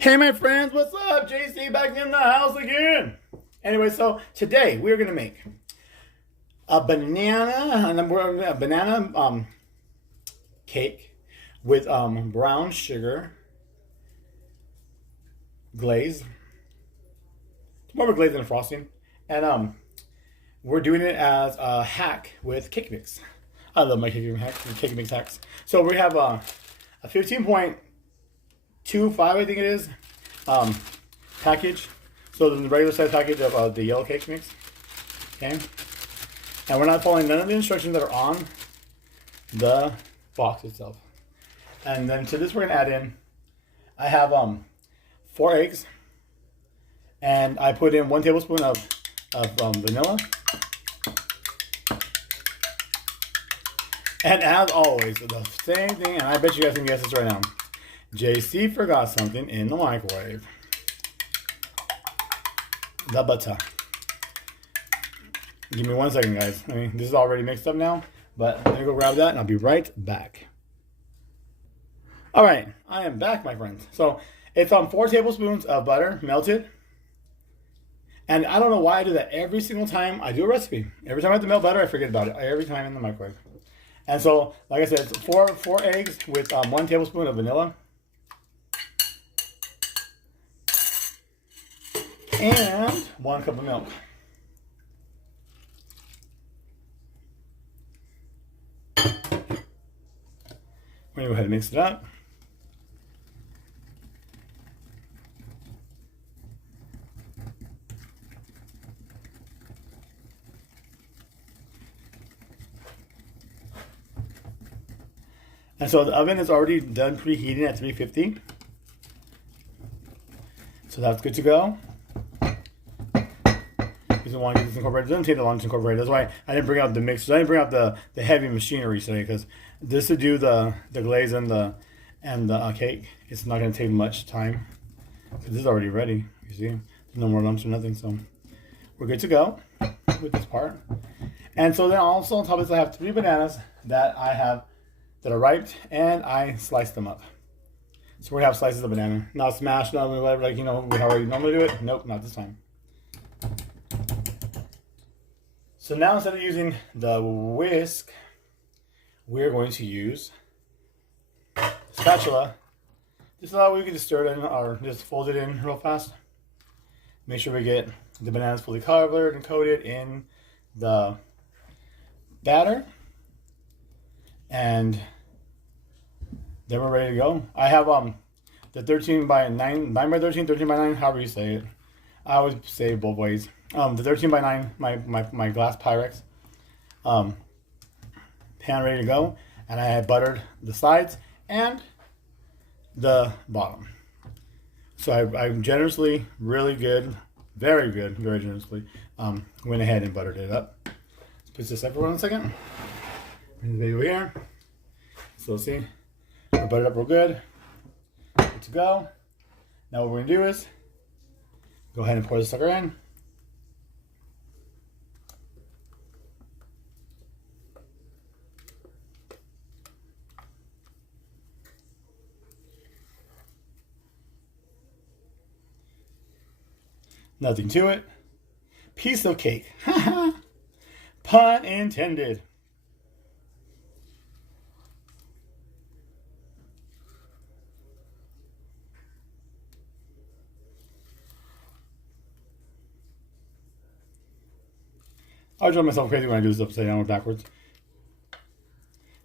Hey my friends, what's up? JC back in the house again. Anyway, so today we're gonna make a banana cake with brown sugar glaze. It's more of a glaze than a frosting, and we're doing it as a hack with cake mix. I love my cake mix hacks. So we have a 15.25, I think it is, package. So the regular size package of the yellow cake mix. Okay, and we're not following none of the instructions that are on the box itself. And then to this we're gonna add in, I have 4 eggs, and I put in 1 tablespoon of vanilla. And as always, the same thing, and I bet you guys can guess this right now. JC forgot something in the microwave. The butter. Give me 1 second, guys. I mean, this is already mixed up now, but let me go grab that and I'll be right back. All right, I am back, my friends. So it's 4 tablespoons of butter, melted. And I don't know why I do that every single time I do a recipe. Every time I have to melt butter, I forget about it. Every time in the microwave. And so, like I said, it's four eggs with 1 tablespoon of vanilla. And 1 cup of milk. We're going to go ahead and mix it up. And so the oven is already done preheating at 350. So that's good to go. Because I want to get this incorporated. It doesn't take that long to incorporate. That's why I didn't bring out the mixers. I didn't bring out the heavy machinery today, because this to do the glaze and the cake, it's not going to take much time. Because this is already ready. You see, there's no more lumps or nothing. So we're good to go with this part. And so then also on top of this, I have 3 bananas that are ripe, and I sliced them up. So we're gonna have slices of banana, not smashed, not whatever, like, you know, we already normally do it. Nope, not this time. So now, instead of using the whisk, we're going to use spatula. Just so that way we can just stir it in, or just fold it in real fast. Make sure we get the bananas fully covered and coated in the batter. And then we're ready to go. I have the 13 by 9 by 13, 13 by 9, however you say it. I always say it both ways. The 13 by 9, my glass Pyrex pan ready to go, and I have buttered the sides and the bottom. So I generously, really good, very generously went ahead and buttered it up. Let's put this up for 1 second. And the baby over here. So see, we're buttered up real good. Good to go. Now what we're gonna do is go ahead and pour the sucker in. Nothing to it. Piece of cake. Pun intended. I drive myself crazy when I do this upside down or backwards.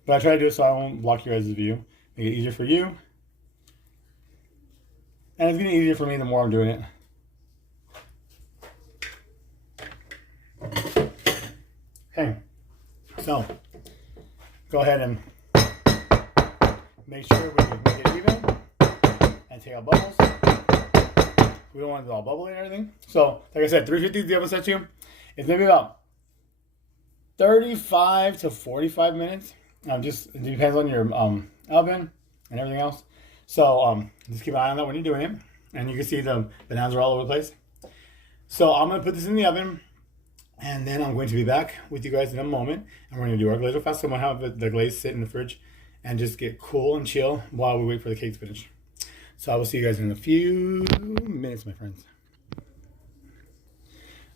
But I try to do it so I won't block your guys' view. Make it easier for you. And it's getting easier for me the more I'm doing it. Okay. So, go ahead and make sure we make it even. And take out bubbles. We don't want it all bubbly and everything. So, like I said, 350 is the oven set to. It's maybe about 35 to 45 minutes. Just, it depends on your oven and everything else. So just keep an eye on that when you're doing it. And you can see the bananas are all over the place. So I'm going to put this in the oven, and then I'm going to be back with you guys in a moment. And we're going to do our glaze real fast. So I'm going to have the glaze sit in the fridge and just get cool and chill while we wait for the cake to finish. So I will see you guys in a few minutes, my friends.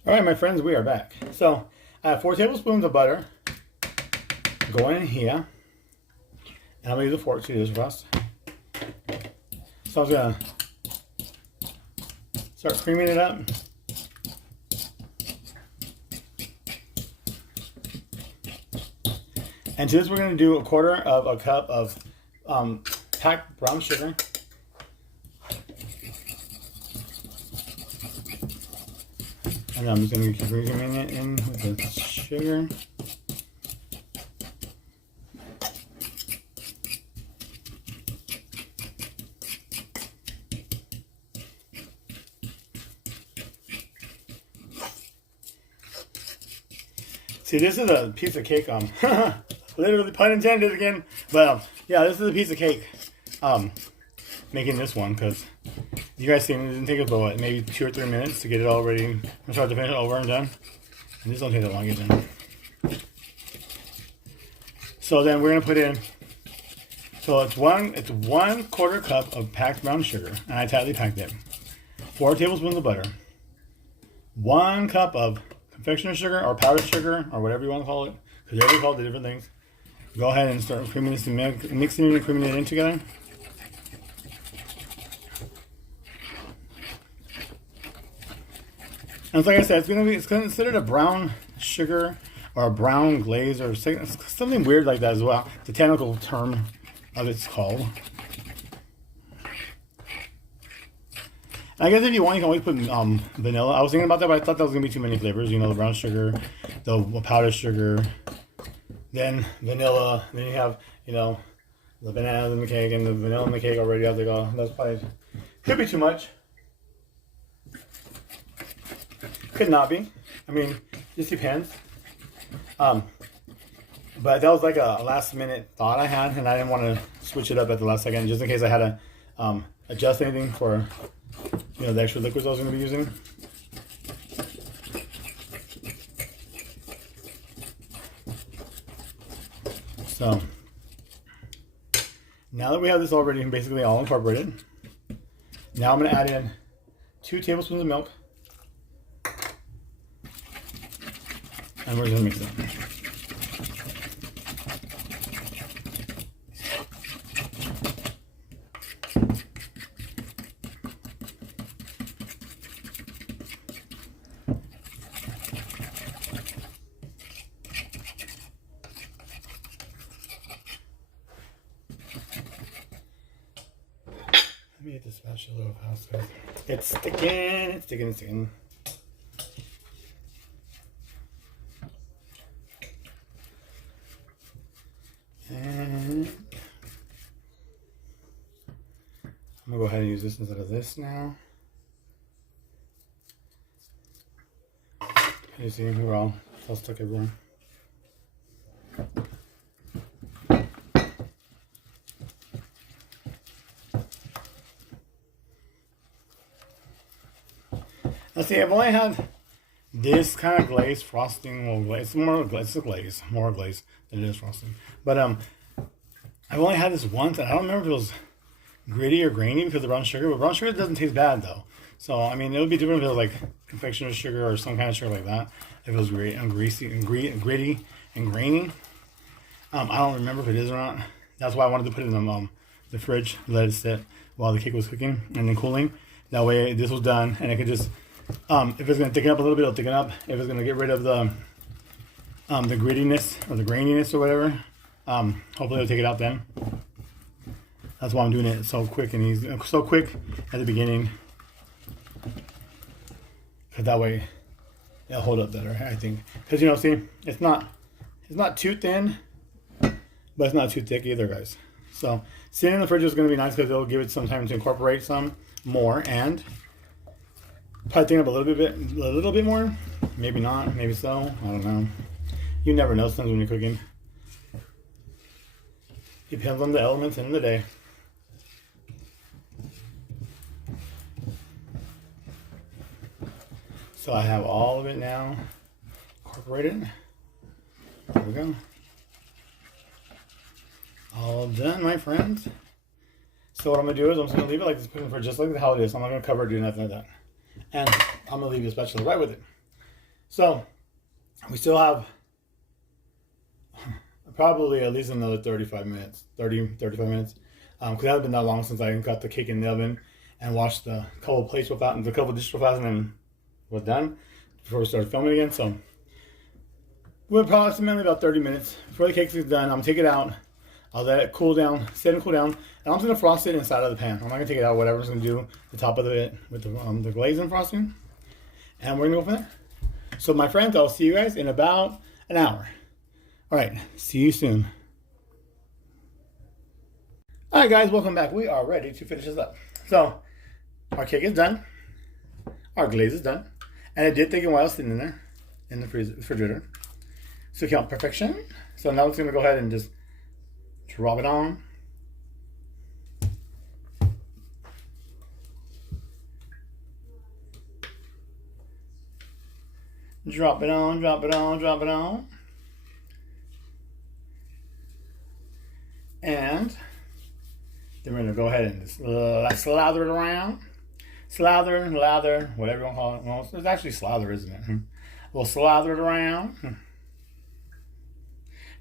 All right, my friends, we are back. So I have 4 tablespoons of butter going in here. And I'm going to use a fork to do this for us. So I'm going to start creaming it up. And to this, we're going to do 1/4 of a cup of packed brown sugar. And I'm just going to keep creaming it in with the sugar. See, this is a piece of cake. Literally pun intended again. But yeah, this is a piece of cake. Making this one because you guys seen it didn't take us about maybe 2 or 3 minutes to get it all ready from start to finish, over and done. And this don't take that long to get done. So then we're gonna put in. So it's 1/4 cup of packed brown sugar, and I tightly packed it. 4 tablespoons of butter. 1 cup of confectioner sugar or powdered sugar or whatever you want to call it, because everybody calls it different things. Go ahead and start creaming this and mixing it and creaming it in together. And like I said, it's considered a brown sugar or a brown glaze or something weird like that as well. The technical term of it's called. I guess if you want, you can always put vanilla. I was thinking about that, but I thought that was going to be too many flavors. You know, the brown sugar, the powdered sugar, then vanilla. Then you have, you know, the banana in the cake and the vanilla in the cake already. I was like, oh, that's probably, could be too much. Could not be. I mean, just depends. But that was like a last minute thought I had, and I didn't want to switch it up at the last second, just in case I had to adjust anything for, you know, the extra liquids I was going to be using. So now that we have this already basically all incorporated, now I'm going to add in 2 tablespoons of milk, and we're just going to mix it. Let me get this spatula of house. It's sticking, it's sticking, it's sticking. And I'm gonna go ahead and use this instead of this now. You see, we're all stuck everywhere. Let's see, I've only had this kind of glaze frosting. Well, glaze, it's a glaze, more glaze than it is frosting. But I've only had this once, and I don't remember if it was gritty or grainy because of brown sugar. But brown sugar doesn't taste bad though. So I mean, it would be different if it was like confectioner sugar or some kind of sugar like that. If it was greasy and gritty and grainy. I don't remember if it is or not. That's why I wanted to put it in the fridge, let it sit while the cake was cooking and then cooling. That way, this was done, and it could just. If it's going to thicken up a little bit, it'll thicken up. If it's going to get rid of the grittiness or the graininess or whatever, hopefully it'll take it out then. That's why I'm doing it so quick and easy, so quick at the beginning, because that way it'll hold up better, I think. Because, you know, see, it's not too thin, but it's not too thick either, guys. So sitting in the fridge is going to be nice because it'll give it some time to incorporate some more and probably thicken up a little bit more. Maybe not, maybe so. I don't know. You never know sometimes when you're cooking. Depends on the elements in the day. So I have all of it now incorporated. There we go. All done, my friends. So what I'm gonna do is I'm just gonna leave it like this for just like how it is. I'm not gonna cover it, do nothing like that. And I'm gonna leave the spatula right with it. So we still have probably at least another 35 minutes, 35 minutes. Because it hasn't been that long since I got the cake in the oven and washed the couple plates real fast and the couple dishes real fast, and then we're done before we started filming again. So we're approximately about 30 minutes before the cake is done. I'm gonna take it out. I'll let it cool down, sit and cool down, and I'm just gonna frost it inside of the pan. I'm not gonna take it out. Whatever I'm gonna do the top of it with the glaze and frosting, and we're gonna go from there. So my friends, I'll see you guys in about an hour. All right, see you soon. All right, guys, welcome back. We are ready to finish this up. So our cake is done. Our glaze is done, and it did take a while sitting in there in the refrigerator. So count perfection. So now I'm just gonna go ahead and just drop it on. Drop it on, drop it on, drop it on. And then we're gonna go ahead and just slather it around. Slather, lather, whatever you want to call it. Well, it's actually slather, isn't it? We'll slather it around.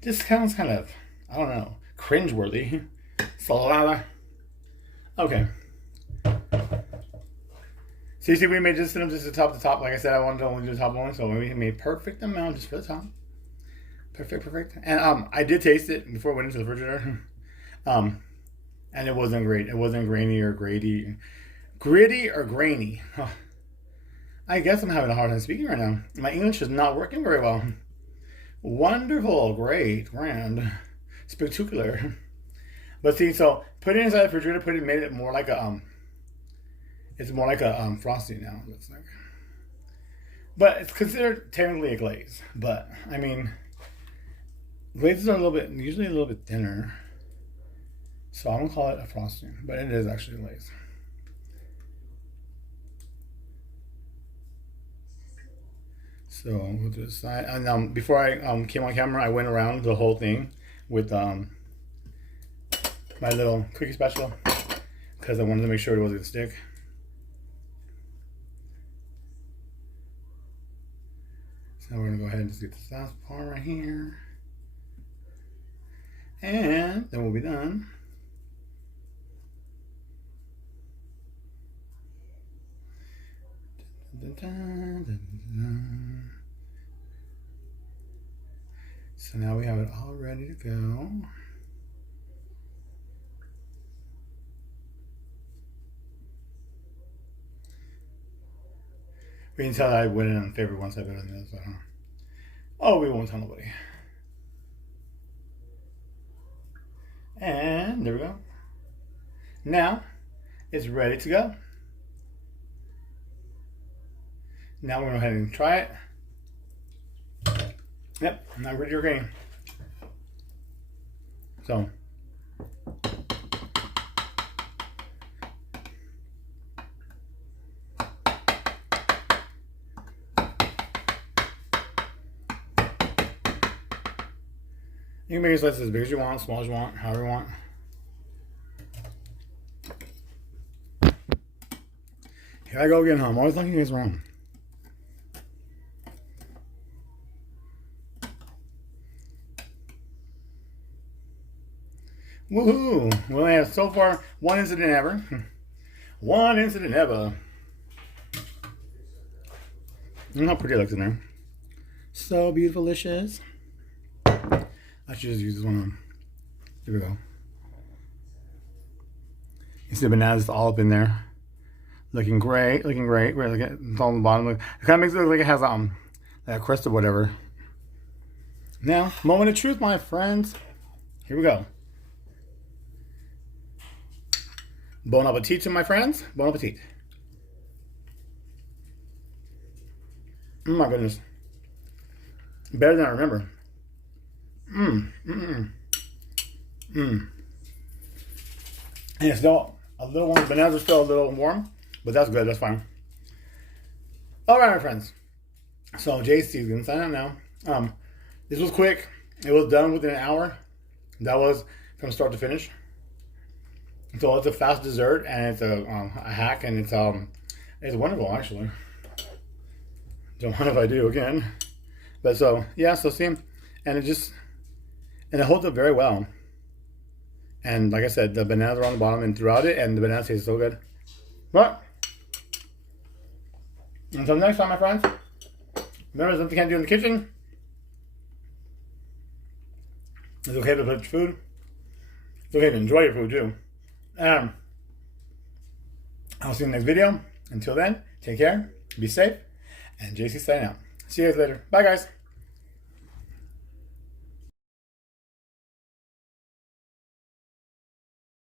Just sounds kind of, I don't know, cringeworthy. Slather. Okay. So you see, we made just the top. Like I said, I wanted to only do the top only, so we made perfect amount just for the top. Perfect. And I did taste it before I went into the refrigerator. And it wasn't great. It wasn't grainy or gritty or grainy. Huh. I guess I'm having a hard time speaking right now. My English is not working very well. Wonderful, great, grand, spectacular. But see, so put it inside the refrigerator. Made it more like a it's more like a frosting now. It looks like, but it's considered technically a glaze. But I mean, glazes are usually a little bit thinner. So I'm gonna call it a frosting, but it is actually a glaze. So we'll do this side. And before I came on camera, I went around the whole thing with my little cookie spatula because I wanted to make sure it wasn't gonna stick. So we're gonna go ahead and just get this last part right here, and then we'll be done. So now we have it all ready to go. We can tell that I went in on favorite one side better than the other side, huh? Oh, we won't tell nobody. And there we go. Now it's ready to go. Now we're going to go ahead and try it. Yep, now ready to grain. So you can make your slices as big as you want, small as you want, however you want. Here I go again, huh? I'm always looking you guys wrong. Woohoo! We only have so far one incident ever. One incident ever. Look how pretty it looks in there. So beautiful, delicious. I should just use this one on. Here we go. You see the bananas all up in there. Looking great, looking great. It's all on the bottom. It kind of makes it look like it has like a crust or whatever. Now, moment of truth, my friends. Here we go. Bon appetit to my friends. Bon appetit. Oh my goodness. Better than I remember. And it's still a little warm. Bananas are still a little warm, but that's good. That's fine. All right, my friends. So JC's gonna sign out now. This was quick. It was done within an hour. That was from start to finish. So it's a fast dessert, and it's a hack, and it's wonderful actually. Don't mind if I do again, but so yeah, so see, and it holds up very well. And like I said, the bananas are on the bottom and throughout it, and the banana tastes so good. But until next time, my friends, remember something you can't do in the kitchen. It's okay to touch food. It's okay to enjoy your food too. I'll see you in the next video. Until then, take care, be safe, and JC signing out. See you guys later. Bye, guys.